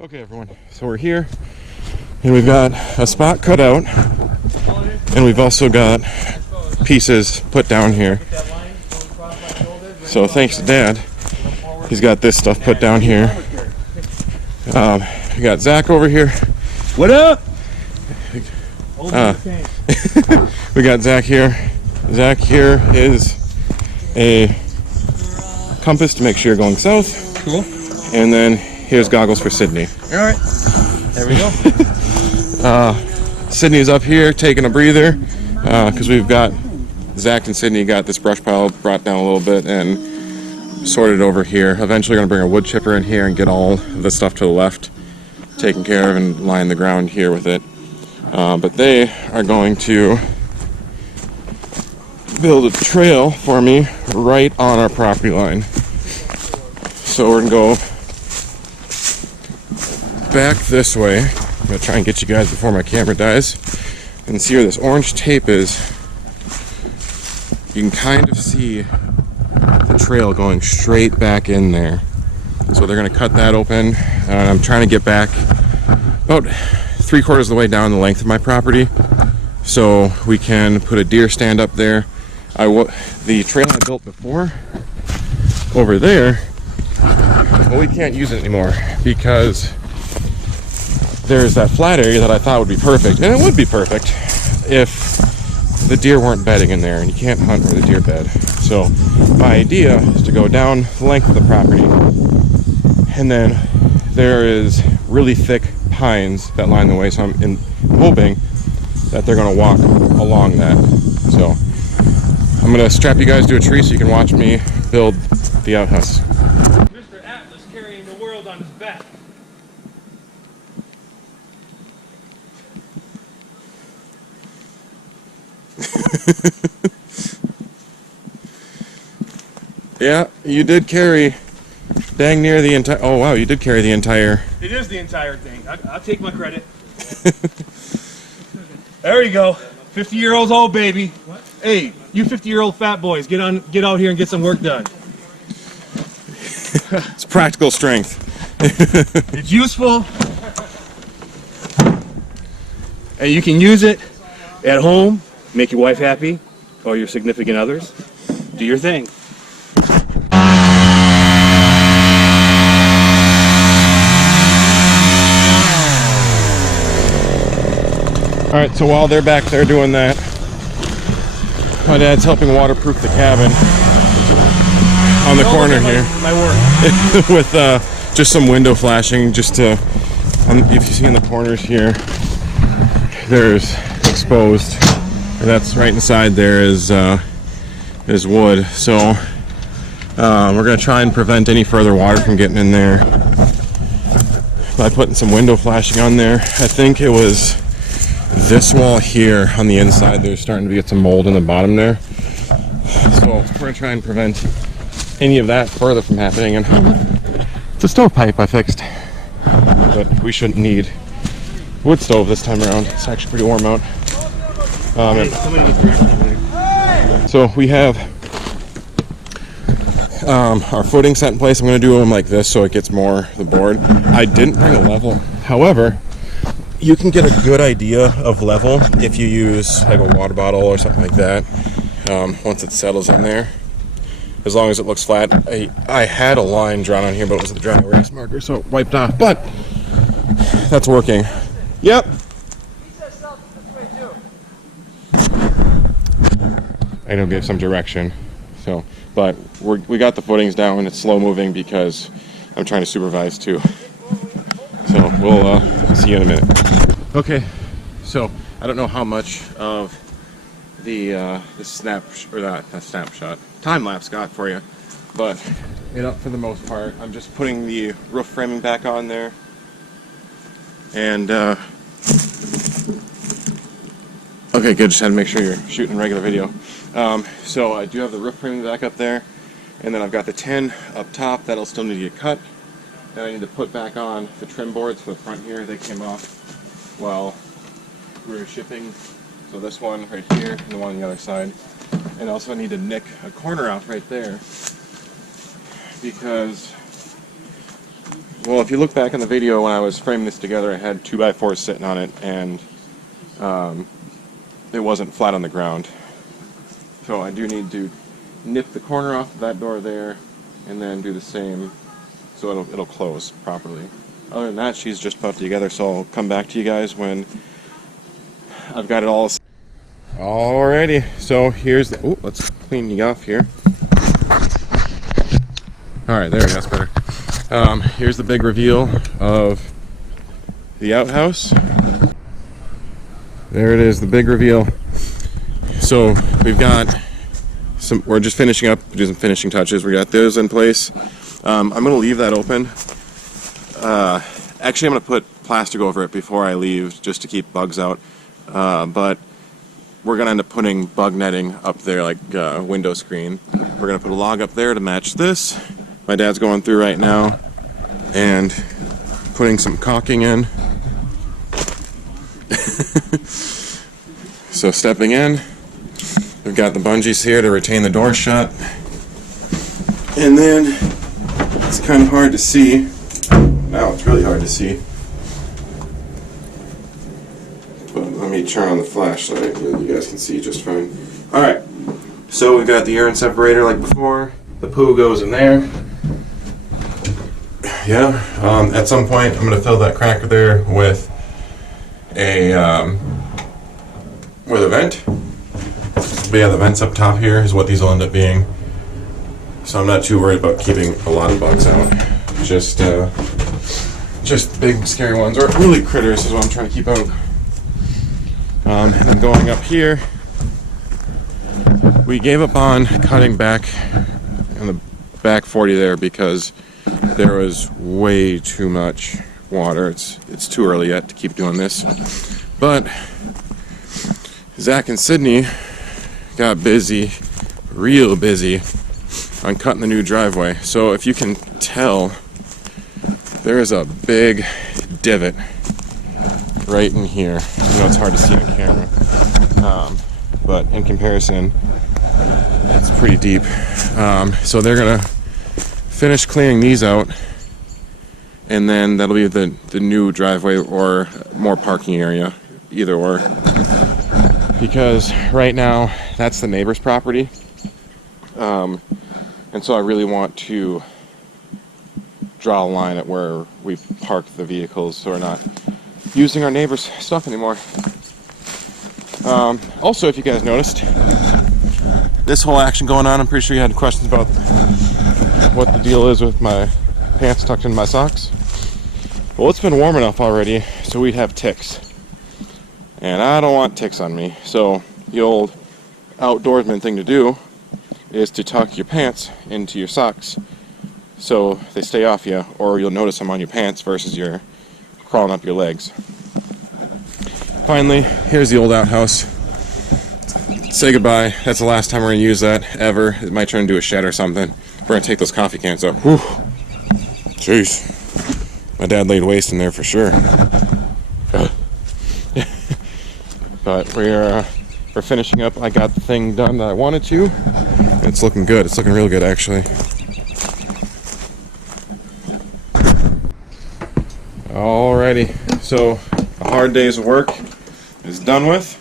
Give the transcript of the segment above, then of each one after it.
Okay everyone, so we're here and we've got a spot cut out and we've also got pieces put down here. So thanks to Dad, he's got this stuff put down here. We got Zach over here. What up? We got Zach here. Zach here is a compass to make sure you're going south. Cool. And then here's goggles for Sydney. All right. There we go. Sydney's up here taking a breather because we've got Zach and Sydney got this brush pile brought down a little bit and sorted over here. Eventually, going to bring a wood chipper in here and get all the stuff to the left taken care of and line the ground here with it. But they are going to build a trail for me right on our property line. So we're going to go back this way. I'm going to try and get you guys before my camera dies and see where this orange tape is. You can kind of see the trail going straight back in there. So they're going to cut that open. I'm trying to get back about 3/4 of the way down the length of my property so we can put a deer stand up there. The trail I built before over there, well, we can't use it anymore because there's that flat area that I thought would be perfect, and it would be perfect if the deer weren't bedding in there, and you can't hunt where the deer bed. So my idea is to go down the length of the property, and then there is really thick pines that line the way, so I'm hoping that they're going to walk along that. So I'm going to strap you guys to a tree so you can watch me build the outhouse. Mr. Atlas carrying the world on his back. Yeah, you did carry dang near the entire. Oh wow, you did carry the entire. It is the entire thing. I'll take my credit. There you go. 50-year-olds old, baby. What? Hey, you 50-year-old fat boys, get out here and get some work done. It's practical strength. It's useful. And you can use it at home, make your wife happy, or your significant others. Do your thing. All right, so while they're back there doing that, my dad's helping waterproof the cabin on the corner here. My work. With just some window flashing, just to, if you see in the corners here, there's exposed, and that's right inside there is wood. So we're gonna try and prevent any further water from getting in there by putting some window flashing on there. I think it was this wall here on the inside, there's starting to get some mold in the bottom there. So we're gonna try and prevent any of that further from happening. And it's a stovepipe I fixed, but we shouldn't need wood stove this time around. It's actually pretty warm out. So we have our footing set in place. I'm going to do them like this so it gets more the board. I didn't bring a level. However, you can get a good idea of level if you use like a water bottle or something like that once it settles in there. As long as it looks flat. I had a line drawn on here, but it was a dry erase marker, so it wiped off. But that's working. Yep. I know, give some direction. So, but we got the footings down. It's slow moving because I'm trying to supervise too. So we'll see you in a minute. Okay, so I don't know how much of the snapshot time lapse got for you, but for the most part, I'm just putting the roof framing back on there, and okay, good. Just had to make sure you're shooting regular video. So I do have the roof framing back up there, and then I've got the tin up top that'll still need to get cut. And I need to put back on the trim boards for the front here. They came off while we were shipping. So this one right here and the one on the other side. And also I need to nick a corner out right there because Well, if you look back in the video when I was framing this together, I had 2x4s sitting on it, and it wasn't flat on the ground. So I do need to nip the corner off of that door there, and then do the same so it'll close properly. Other than that, she's just put together, so I'll come back to you guys when I've got it all. Alrighty, so here's the, oh, let's clean you off here. Alright, there we go, that's better. Here's the big reveal of the outhouse. There it is, the big reveal. So we've got some, we're just finishing up, do some finishing touches. We got those in place. I'm going to leave that open. Actually, I'm going to put plastic over it before I leave just to keep bugs out. But we're going to end up putting bug netting up there, like window screen. We're going to put a log up there to match this. My dad's going through right now and putting some caulking in. So stepping in, we've got the bungees here to retain the door shut. And then it's kind of hard to see. Now it's really hard to see. But let me turn on the flashlight and you guys can see just fine. Alright, so we've got the urine separator like before. The poo goes in there. Yeah, at some point I'm going to fill that cracker there with a vent. But yeah, the vents up top here is what these will end up being. So I'm not too worried about keeping a lot of bugs out. Just big scary ones, or really critters is what I'm trying to keep out. And then going up here, we gave up on cutting back in the back 40 there because there was way too much water. It's too early yet to keep doing this. But Zach and Sydney got busy, real busy, on cutting the new driveway. So if you can tell, there is a big divot right in here. I know it's hard to see on camera, but in comparison, it's pretty deep. So they're gonna finish clearing these out, and then that'll be the new driveway or more parking area, either or. Because right now, that's the neighbor's property. And so I really want to draw a line at where we park the vehicles so we're not using our neighbor's stuff anymore. Also, if you guys noticed, this whole action going on, I'm pretty sure you had questions about what the deal is with my pants tucked in my socks. Well, it's been warm enough already, so we'd have ticks. And I don't want ticks on me. So the old outdoorsman thing to do is to tuck your pants into your socks so they stay off you, or you'll notice them on your pants versus you're crawling up your legs. Finally, here's the old outhouse. Say goodbye. That's the last time we're going to use that ever. It might turn into a shed or something. We're going to take those coffee cans out. Whew. Jeez. My dad laid waste in there for sure. But we're finishing up. I got the thing done that I wanted to. It's looking good. It's looking real good, actually. Alrighty. So, a hard day's of work is done with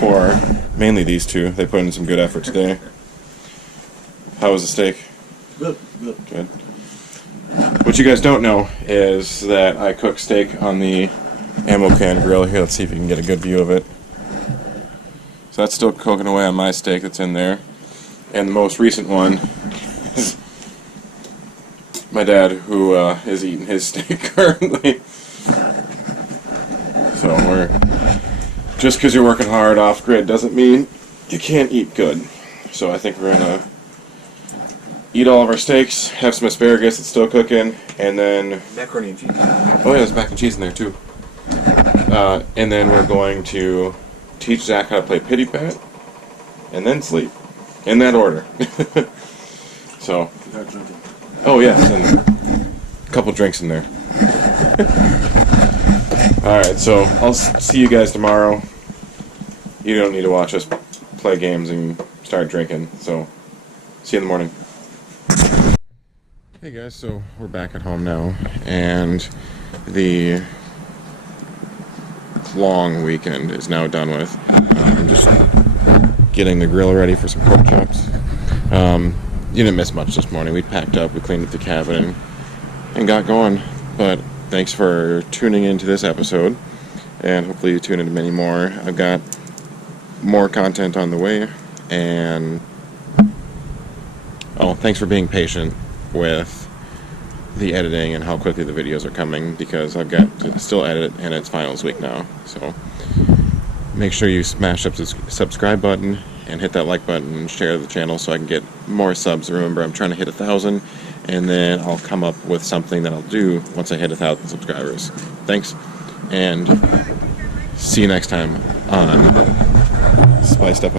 for mainly these two. They put in some good effort today. How was the steak? Good. Good. What you guys don't know is that I cook steak on the ammo can grill. Here, let's see if you can get a good view of it. So that's still cooking away on my steak that's in there. And the most recent one is my dad, who is eating his steak currently. So just because you're working hard off grid doesn't mean you can't eat good. So I think we're gonna eat all of our steaks, have some asparagus that's still cooking, and then Macaroni and cheese. oh yeah, there's mac and cheese in there too. And then we're going to teach Zach how to play pity pat, and then sleep. In that order. So. Oh yeah, and a couple drinks in there. Alright, so I'll see you guys tomorrow. You don't need to watch us play games and start drinking, so see you in the morning. Hey guys, so we're back at home now, and the long weekend is now done with. I'm just getting the grill ready for some pork chops. You didn't miss much this morning. We packed up, we cleaned up the cabin, and got going. But thanks for tuning into this episode, and hopefully you tune into many more. I've got more content on the way, and thanks for being patient with the editing and how quickly the videos are coming, because I've got to still edit and it's finals week now. So make sure you smash up the subscribe button and hit that like button and share the channel so I can get more subs. Remember, I'm trying to hit 1,000, and then I'll come up with something that I'll do once I hit 1,000 subscribers. Thanks, and see you next time on Spiced Up.